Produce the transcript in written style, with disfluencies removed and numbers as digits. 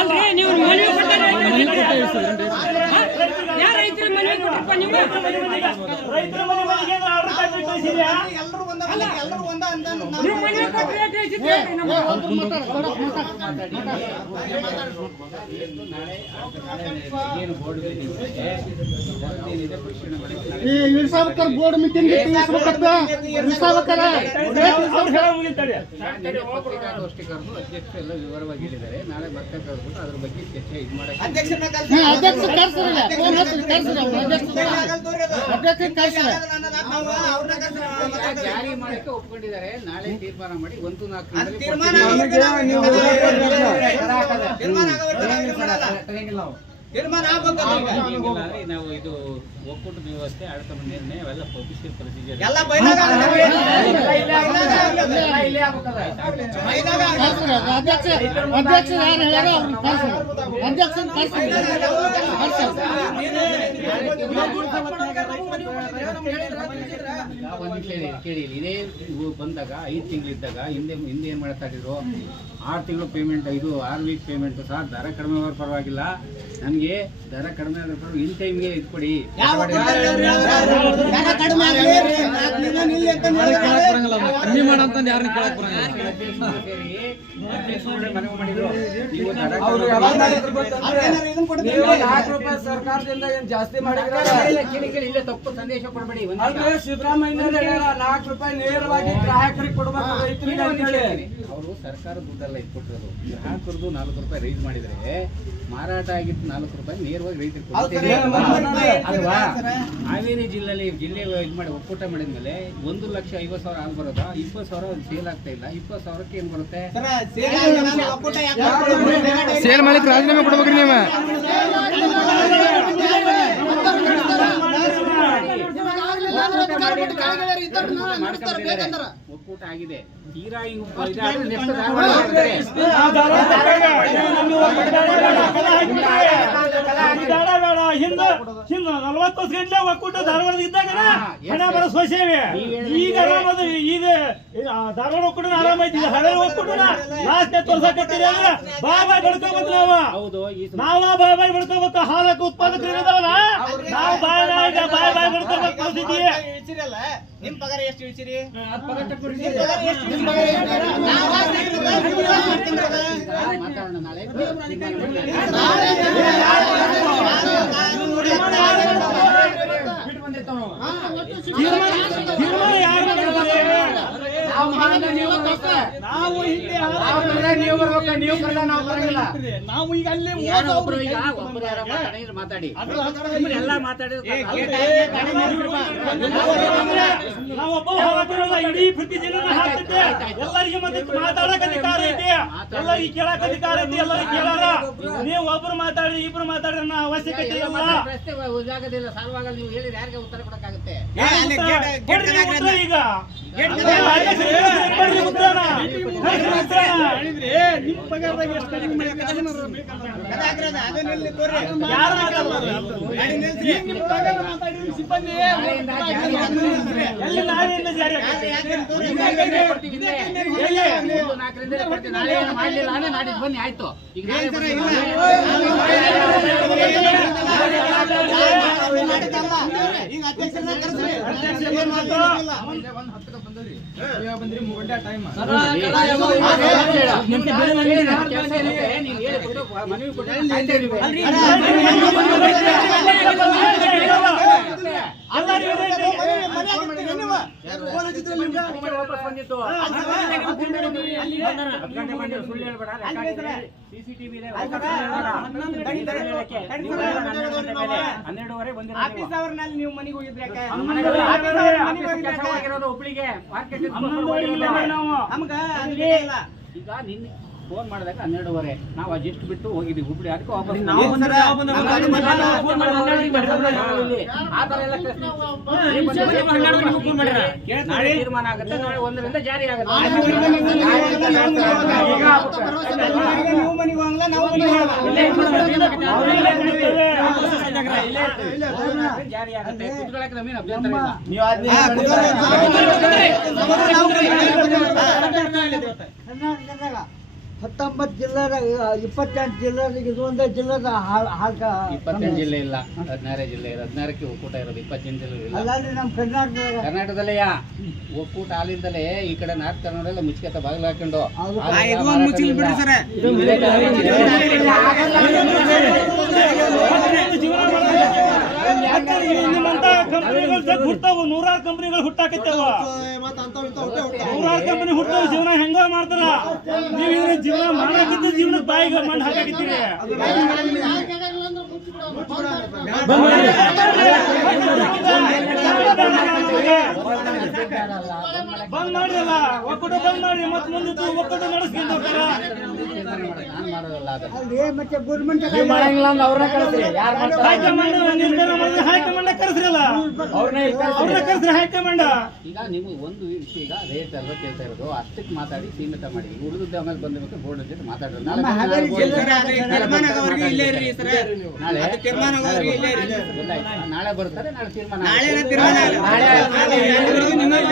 ಅಲ್ರಿ ನೀವು ಮನವಿ ಯಾರ ರೈತರ ಮನವಿ ಕೊಟ್ಟಪ್ಪ ನೀವು ರೈತರ ಮನೆಗೆ ಎಲ್ಲರೂ ಒಂದ ಅಂತ ನೀವು ಮನವಿ ಕೊಟ್ಟು ರೇಟ್ ಹೆಚ್ಚಿದ್ರಿ ಬೋರ್ಡ್ ಮೀಟಿಂಗ್ ಪತ್ರಿಕಾಗೋಷ್ಠಿ ಕರೆದು ಅಧ್ಯಕ್ಷರು ಎಲ್ಲ ವಿವರವಾಗಿ ಹೇಳಿದ್ದಾರೆ. ನಾಳೆ ಮತ್ತೆ ಕರೆದ್ಬಿಟ್ಟು ಅದ್ರ ಬಗ್ಗೆ ಚರ್ಚೆ ಇದು ಮಾಡಿ ಜಾರಿ ಮಾಡಕ್ಕೆ ಒಪ್ಕೊಂಡಿದ್ದಾರೆ. ನಾಳೆ ತೀರ್ಮಾನ ಮಾಡಿ 1-4 ನಾವು ಇದು ಒಕ್ಕೂಟದ ವ್ಯವಸ್ಥೆ ಆಡಳಿತ ನಿರ್ಣಯ ಅವೆಲ್ಲ ಆಫೀಸಿಯಲ್ ಪ್ರೊಸೀಜರ್ ಕೇಳಿ. ಇದೇ ಬಂದಾಗ 5 ತಿಂಗಳಿದ್ದಾಗ ಹಿಂದೆ ಏನ್ ಮಾಡ್ತಾ ಇದ್ರು, 6 ತಿಂಗಳು ಪೇಮೆಂಟ್, 6 ವೀಕ್ ಪೇಮೆಂಟ್ ಸಹ ದರ ಕಡಿಮೆ ಆಗೋರು ಪರವಾಗಿಲ್ಲ, ನಮ್ಗೆ ದರ ಕಡಿಮೆ ಆಗೋರು ಇನ್ ಟೈಮ್ಗೆ ಇದ್ಕೊಡಿ. ಸರ್ಕಾರದಿಂದ ಏನ್ ಜಾಸ್ತಿ ಮಾಡಿದ್ರೆ ಇಲ್ಲೇ ತಪ್ಪು ಸಂದೇಶ ಕೊಡಬೇಡಿ. ಸಿದ್ದರಾಮಯ್ಯ ₹4 ನೇರವಾಗಿ ಗ್ರಾಹಕರಿಗೆ ಕೊಡಬೇಕು. ಅವರು ಸರ್ಕಾರ ದುಡ್ಡೆಲ್ಲ ಇಟ್ಕೊಟ್ಟಿರೋದು, ಗ್ರಾಹಕರದು ₹4 ರೈಸ್ ಮಾಡಿದ್ರೆ ಮಾರಾಟ ಆಗಿದ್ದು ₹4 ನೇರವಾಗಿ ರೈತರಿಗೆ ಕೊಡ್ತೀವಿ ಅಲ್ವಾ? ಹಾವೇರಿ ಜಿಲ್ಲೆ ಇದು ಮಾಡಿ ಒಕ್ಕೂಟ ಮಾಡಿದ್ಮೇಲೆ 1,50,000 ಹಾಲು ಬರೋದಾ? 20,000 ಸೇಲ್ ಆಗ್ತಾ ಇಲ್ಲ. 20,000ಕ್ಕೆ ಏನ್ ಬರುತ್ತೆ? ಸೇಲ್ ಮಾಡಿ ರಾಜೀನಾಮೆ ಕೊಡ್ಬೇಕ್ರಿ ನೀವು. ಒಕ್ಕೂಟ ಆಗಿದೆ. ತೀರಾ ಹಿಂದ 40 ವರ್ಷ ಗಂಟೆ ಒಕ್ಕೂಟ ಧಾರವಾಡದ ಇದ್ದಾಗ ಹಣ ಬರೋ ಸೋಸೇವೆ. ಈಗ ಆರಾಮದು, ಈಗ ಧಾರವಾಡ ಒಕ್ಕೂಟ ಆರಾಮ ಐತಿ. ಹಳೆ ಒಕ್ಕೂಟ ಲಾಸ್ಟ್ ತೋರ್ಸಕತ್ತೀರಿ ಅಂದ್ರೆ ಬಾಯ್ ಬೆಳ್ಕೋಬೇಕು. ನಾವು ಬಾಯ್ ಬೆಳ್ಕೋಬೇಕು. ಹಾಲಕ್ಕೆ ಉತ್ಪಾದಕರು ಇದಾವಲ್ಲ, ನಾವು ಬಾಯ್ ಬೆಳ್ಕೋಬೇಕು ಪರಿಸ್ಥಿತಿ. ನಿಮ್ ಪಗಾರ ಎಷ್ಟು ಇಳಿಸಿರಿ? ಮಾತಾಡೋಣ ನಾಳೆ. ನಾವು ಈಗ ಅಲ್ಲಿ ಮಾತಾಡಿ ಎಲ್ಲ ಮಾತಾಡಿದ್ರೆ ಇಡೀ ಪ್ರತಿ ಜನ ಎಲ್ಲರಿಗೆ ಮಾತಾಡಕ್ ಅಧಿಕಾರ ಐತಿ, ಎಲ್ಲರಿಗೆ ಕೇಳಕ್ ಅಧಿಕಾರ ಐತಿ. ಎಲ್ಲರಿಗೆ ಕೇಳಾರ. ನೀವು ಒಬ್ರು ಮಾತಾಡಿ ಇಬ್ರು ಮಾತಾಡ್ರೆ ಅವಶ್ಯಕತೆ ಇಲ್ಲ. ಜಾಗದಿಲ್ಲ ಸಾಲ್ವಾಗ ನೀವು ಹೇಳಿದ್ರೆ ಯಾರಿಗೆ ಉತ್ತರ ಕೊಡಕ್ಕಾಗುತ್ತೆ? ಈಗ ನಿಮ್ ಪಗಾರದಾಗ ಎಷ್ಟು ಸಿಬ್ಬಂದಿ ನಾಳೆ ಮಾಡಲಿಲ್ಲ ಅಂದ್ರೆ ನಾಡಿದ್ದು ಬನ್ನಿ ಆಯ್ತು. ಈಗ ಮನವಿ ಕೊಟ್ಟು ನೀವು ಮನೆಗೆ ಹೋಗಿದ್ರೆ ಒಬ್ಬಳಿಗೆ ಈಗ ಫೋನ್ ಮಾಡಿದಾಗ 12:30 ನಾವು ಅಡ್ಜಸ್ಟ್ ಬಿಟ್ಟು ಹೋಗಿದ್ವಿ ಹುಬ್ಳಿ ಅದಕ್ಕೆ ವಾಪಸ್ ನಾವು ಬಂದ್ರೆ ನಾವು ಬಂದ್ರೆ ಆ ಥರ ಎಲ್ಲ ನಾಳೆ ತೀರ್ಮಾನ ಆಗುತ್ತೆ, ನಾಳೆ 1ರಿಂದ ಜಾರಿ ಆಗುತ್ತೆ. ನೀವು ಮನೆಗೆ ಹೋಗಲ್ಲ, ನಾವು ಮನೆಗೆ ಹೋಗಲ್ಲ. ಜಾರಿ ಆಗುತ್ತೆ. ಕುತ್ಕೊಳ್ಳೋಕೆ ನಮಗೇನು ಅಭ್ಯಂತರ ಇಲ್ಲ. ನೀವು ಅದನ್ನ ಕರ್ನಾಟಕದಾಗ 19 ಜಿಲ್ಲೆದಾಗ 28 ಜಿಲ್ಲೆದಾಗ ಇದು ಒಂದೇ ಜಿಲ್ಲೆದ ಹಾಲ್ಕ 28 ಜಿಲ್ಲೆ ಇಲ್ಲ, 16 ಜಿಲ್ಲೆ ಇರೋದು. 16ಕ್ಕೆ ಒಕ್ಕೂಟ ಇರೋದು, 28 ಜಿಲ್ಲೆ ಇಲ್ಲ. ಅಲ್ಲಾದ್ರೆ ನಮ್ಮ ಕರ್ನಾಟಕದಾಗ ಕರ್ನಾಟಕದಲ್ಲೇ ಒಕ್ಕೂಟ ಹಾಲಿಂದಲೇ ಈ ಕಡೆ ನಾರ್ತ್ ಕನ್ನಡ ಎಲ್ಲ ಮುಚ್ಚಿಗೆತ್ತ ಬಾಗಿಲು ಹಾಕೊಂಡು ಇದು ಒಂದು ಮುಚ್ಚಿಲ್ ಬಿಡ್ರಿ ಸರ್. ನಿಮ್ಮಂತ ಕಂಪನಿಗಳು ಹುಟ್ಟಾವ, 100 ಕಂಪನಿಗಳು ಹುಟ್ಟಾಕತ್ತವ, 100 ಕಂಪನಿ ಹುಟ್ಟಾವ. ಜೀವನ ಹೆಂಗ ಮಾಡ್ತಾರ ನೀವು? ಇದ್ರ ಜೀವನ ಮಾಡಾಕಿದ್ದ ಜೀವನಕ್ಕೆ ಬಾಯಿಗೆ ಮಣ್ಣು ಹಾಕಾಕಿದ್ದೀರಿ. ಬಂದ್ ಮಾಡಿರಲ್ಲ, ಒಕ್ಕೂಟ ಬಂದ್ ಮಾಡಿ ಮತ್ ಮುಂದೆ ಒಕ್ಕೂಟ ನಡೆಸ್ಕೊಂಡು ಹೋಗ್ತಾರ. ನಾನು ಮಾಡೋದಲ್ಲ ಅದನ್ನ. ಅಲ್ಲಿ ಮತ್ತೆ ಗೌರ್ಮೆಂಟ್ ಹೈಕಮಾಂಡ್ ನಿರ್ಧಾರ ಮಾಡಿದ್ರೆ ಹೈಕಮಾಂಡ್ ಕರೆಸ್ರಲ್ಲ, ಅವ್ರನ್ನ ಕರೆಸ್ರಿ ಹೈಕಮಾಂಡ್. ಈಗ ನೀವು ಒಂದು ವಿಷಯ, ಈಗ ರೇಟ್ ಅಲ್ವಾ ಕೇಳ್ತಾ ಇರೋದು, ಅಷ್ಟಕ್ಕೆ ಮಾತಾಡಿ ಸೀಮಿತ ಮಾಡಿ. ಉಳಿದ ಆಮೇಲೆ ಬಂದಬೇಕು ಬೋರ್ಡ್ ಜೊತೆ ಮಾತಾಡೋದು. ನಾಳೆ ತೀರ್ಮಾನ ಆಗೋವರೆಗೆ ಇಲ್ಲೇ ಇರ್ರಿ ಸರ್. ತೀರ್ಮಾನ ಆಗೋವರೆಗೆ ಇಲ್ಲೇ ಇರ್ರಿ. ಗೊತ್ತಾಯ್ತಾ? ನಾಳೆ ಬರ್ತಾರೆ, ನಾಳೆ ತೀರ್ಮಾನ ನಾಳೆ ಆಗುತ್ತೆ. ತೀರ್ಮಾನ ಆಗಲ್ಲ. ನಾಳೆ